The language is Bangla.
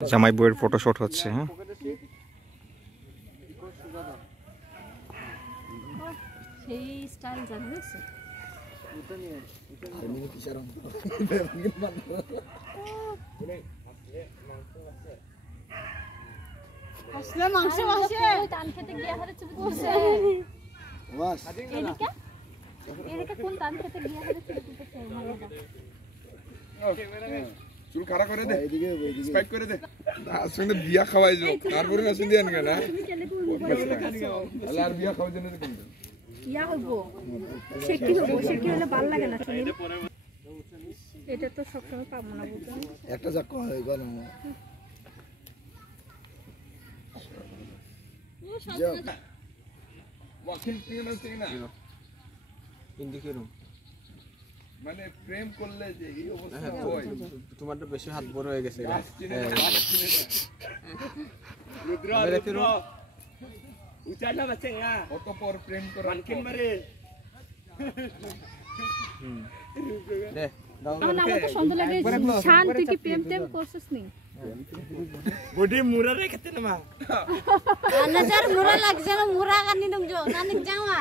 জামাই বউয়ের ফটোশুট হচ্ছে। হ্যাঁ, সেই স্টাইল জানিস আসলে মাংস মাংস টান খেতে গিয়া হারে চুপ করছে বাস এদিকে এদিকে কোন টান খেতে গিয়া হারে চুপ করছে চুল খাড়া করে দে, স্পাইক করে দে। আসলে বিয়া খাওয়াই যাও, তারপরে না শুনিয়েন কেন না আর বিয়া খাওয়ার জন্য কিন্তু ইয়া হবো সে কি হলে ভালো লাগে না শুনি এটা তো সবসময় পাবো না বুঝছেন একটা যা কয় গো না ওয়াকিং ঠিক না হিন্দি কেরম মানে প্রেম করলে যে এই অবস্থা হয়। তোমার তো বেশি হাত বড় হয়ে গেছে রুদ্র উচালা বাচ্চা কত পর প্রেম করে মানকিন মারে দে দাও না আমার তো সুন্দর লাগে শান তুই কি প্রেম টেম করছিস নি বডি মুরা রে খেতে না মা নজর মুরা লাগছে না মুরা কানি দম জো নানিক যাওয়া